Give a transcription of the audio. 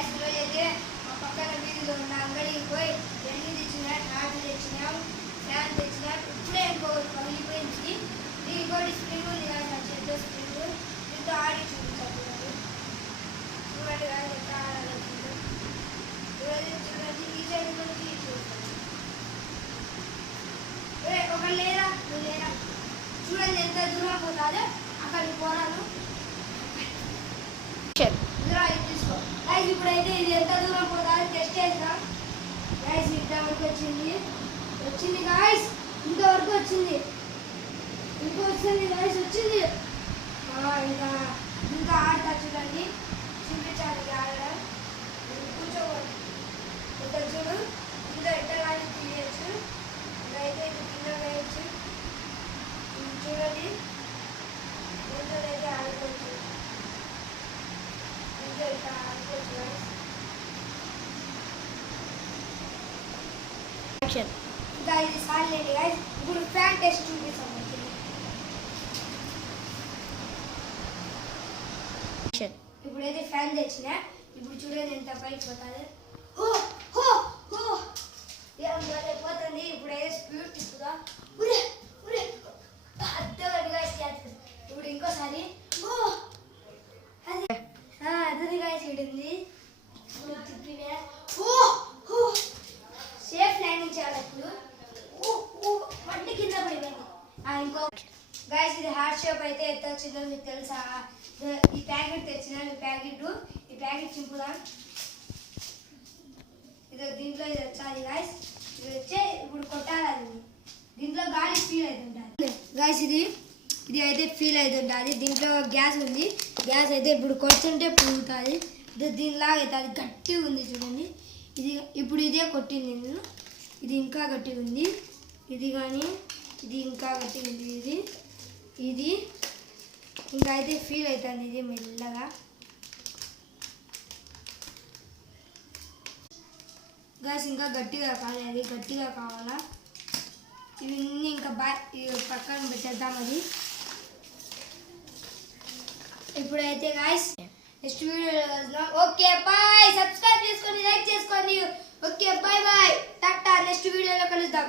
guys ఈరోజైతే మా పక్కన వీధిలో ఉన్న అంగడికి పోయి ఎన్ని తెచ్చినా నాటు తెచ్చినాం ఫ్యాన్ తెచ్చినాం ఇప్పుడే ఇంకోటి పగిలిపోయింది ఇంకోటి స్ప్రింగ్ ఉంది కానీ నా చేతిలో స్ప్రింగ్ దీంతో ఆడి చూపించారు చూడండి కానీ ఎట్లా ఆడాలవుతుందో ఈరోజు చూడండి ఈ సైడ్ నుంచి చూస్తాను ఒక లేరా నువ్వు లేరా చూడండి ఎంత దూరం పోతాదో అక్కడికి పోరాను ఇప్పుడైతే ఇది ఎంత దూరం పోతాదో టెస్ట్ చేద్దాం గాయస్ ఇంతవరకు వచ్చింది గాయస్ ఇంతవరకు వచ్చింది ఇంకో వచ్చింది గాయస్ వచ్చింది ఇంకా ఆడతా చూడండి చూపించాలి ఆడడం కూర్చోకూడదు ఇంత చూడు ఇంత ఎట్టగానే తీయచ్చు ఇదైతే ఇది కింద వేయచ్చు చూడండి ఇంతదైతే ఆడుకోవచ్చు ఇంత ఇట్లా ఆడుకోవచ్చు గాయస్ ఇంకా ఇది సార్లేండి గాయస్ ఇప్పుడు ఫ్యాన్ టెస్ట్ చూపిస్తాం ఇప్పుడైతే ఫ్యాన్ తెచ్చిన ఇప్పుడు చూడండి ఎంత పైకి పోతుంది పోతుంది ఇప్పుడైతే స్పీడ్ తిప్పుదా అద్దగట్టుగా ఇప్పుడు ఇంకోసారి అదే గాయస్ ఇడింది తిప్పినా సేఫ్ ల్యాండింగ్ చేయాలి మట్టి కింద పడిపోయింది ఇంకో గాయస్ ఇది హార్ట్ షేప్ అయితే ఎంత వచ్చిందో మీకు తెలుసా ఈ ప్యాకెట్ తెచ్చిన ఈ ప్యాకెట్ చింపుదాం ఇది దీంట్లో ఇది వచ్చాది గాయస్ ఇది వచ్చే ఇప్పుడు కొట్టాలి దీంట్లో గాలి ఫీల్ అవుతుంటుంది గాయస్ ఇది అయితే ఫీల్ అవుతుంటుంది దీంట్లో గ్యాస్ ఉంది గ్యాస్ అయితే ఇప్పుడు కొడుతుంటే పురుగుతుంది దీనిలాగా అవుతుంది గట్టిగా ఉంది చూడండి ఇది ఇప్పుడు ఇదే కొట్టింది నేను ఇది ఇంకా గట్టిగా ఉంది ఇది కానీ ఇది ఇంకా గట్టిగా ఉంది ఇది ఇంకా అయితే ఫీల్ అవుతుంది ఇది మెల్లగా గ్యాస్ ఇంకా గట్టిగా కాలేదు గట్టిగా కావాలా ఇవన్నీ ఇంకా పక్కన పెట్టేద్దాం అది ఇప్పుడైతే గాయస్ నెక్స్ట్ వీడియోలో కలుద్దాం ఓకే బాయ్ సబ్స్క్రైబ్ చేసుకోండి లైక్ చేసుకోండి ఓకే బాయ్ టాటా నెక్స్ట్ వీడియోలో కలుద్దాం